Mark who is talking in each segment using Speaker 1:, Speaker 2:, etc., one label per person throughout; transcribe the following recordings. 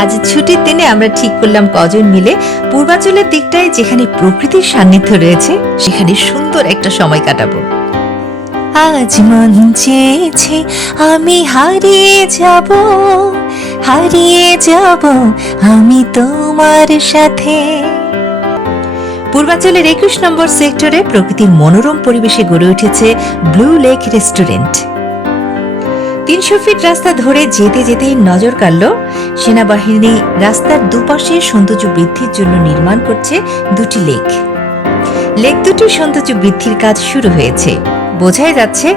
Speaker 1: আজ ছুটির দিনে আমরা ঠিক করলাম কজন মিলে পূর্বাঞ্চলের দিকটায় যেখানে প্রকৃতির সান্নিধ্য রয়েছে, সেখানে সুন্দর একটা সময় কাটাবো। আজ মন চেয়েছে আমি হারিয়ে যাব হারিয়ে যাব আমি তোমার সাথে। পূর্বাঞ্চলের একুশ নম্বর সেক্টরে প্রকৃতির মনোরম পরিবেশে গড়ে উঠেছে ব্লু লেক রেস্টুরেন্ট। তিনশো ফিট রাস্তা ধরে যেতে যেতেই নজর কাড়ল সেনাবাহিনী রাস্তার দুপাশে সৌন্দর্য বৃদ্ধির জন্য নির্মাণ করছে দুটি লেক। লেক দুটির সৌন্দর্য বৃদ্ধির কাজ শুরু হয়েছে। বোঝাই যাচ্ছে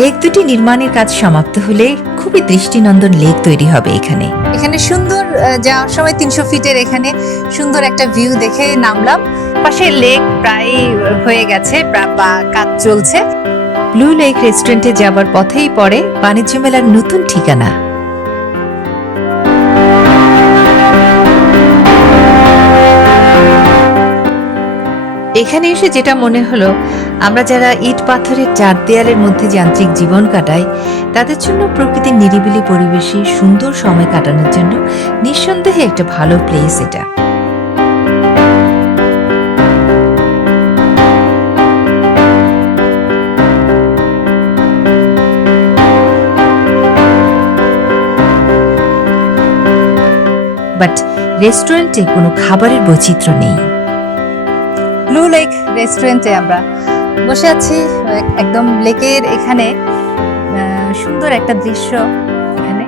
Speaker 1: লেক দুটি নির্মাণের কাজ সমাপ্ত হলে খুবই দৃষ্টিনন্দন লেক তৈরি হবে এখানে। এখানে সুন্দর যাওয়ার সময় তিনশো ফিটের এখানে সুন্দর একটা ভিউ দেখে নামলাম। পাশে লেক প্রায় হয়ে গেছে বা কাজ চলছে। ব্লু লেক রেস্টুরেন্টে যাবার পথেই পড়ে বাণিজ্য মেলার নতুন ঠিকানা। এখানে এসে যেটা মনে হলো, আমরা যারা ইট পাথরের চার দেয়ালের মধ্যে যান্ত্রিক জীবন কাটাই, তাদের জন্য প্রকৃতির নিরিবিলি পরিবেশে সুন্দর সময় কাটানোর জন্য নিঃসন্দেহে একটা ভালো প্লেস এটা। বাট রেস্টুরেন্টে কোনো খাবারের বৈচিত্র্য নেই। লেক রেস্টুরেন্টে আমরা বসে আছি, একদম লেকের এখানে সুন্দর একটা দৃশ্য এখানে।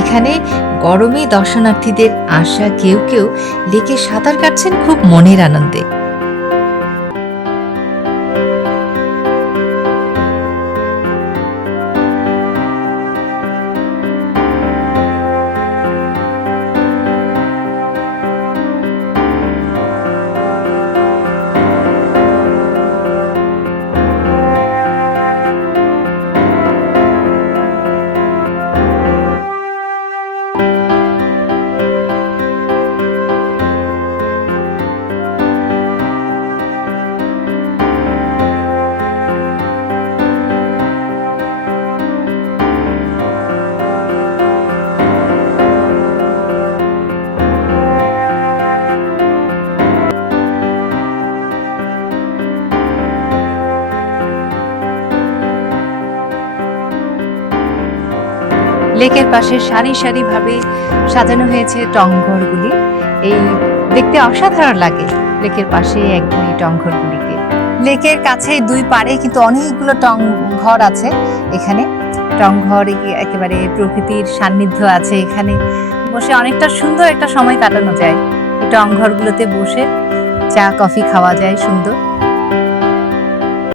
Speaker 1: এখানে গরমে দর্শনার্থীদের আসা কেউ কেউ লেকে সাঁতার কাটছেন খুব মনের আনন্দে। লেকের পাশে সারি সারি ভাবে সাজানো হয়েছে টংঘরগুলি এই দেখতে অসাধারণ লাগে লেকের পাশে একদম এই টংঘরগুলিকে লেকের কাছে দুই পাড়ে কিন্তু অনেকগুলো টং ঘর আছে এখানে। টংঘর একেবারে প্রকৃতির সান্নিধ্য আছে এখানে। বসে অনেকটা সুন্দর একটা সময় কাটানো যায়। এই টংঘরগুলোতে বসে চা, কফি খাওয়া যায় সুন্দর।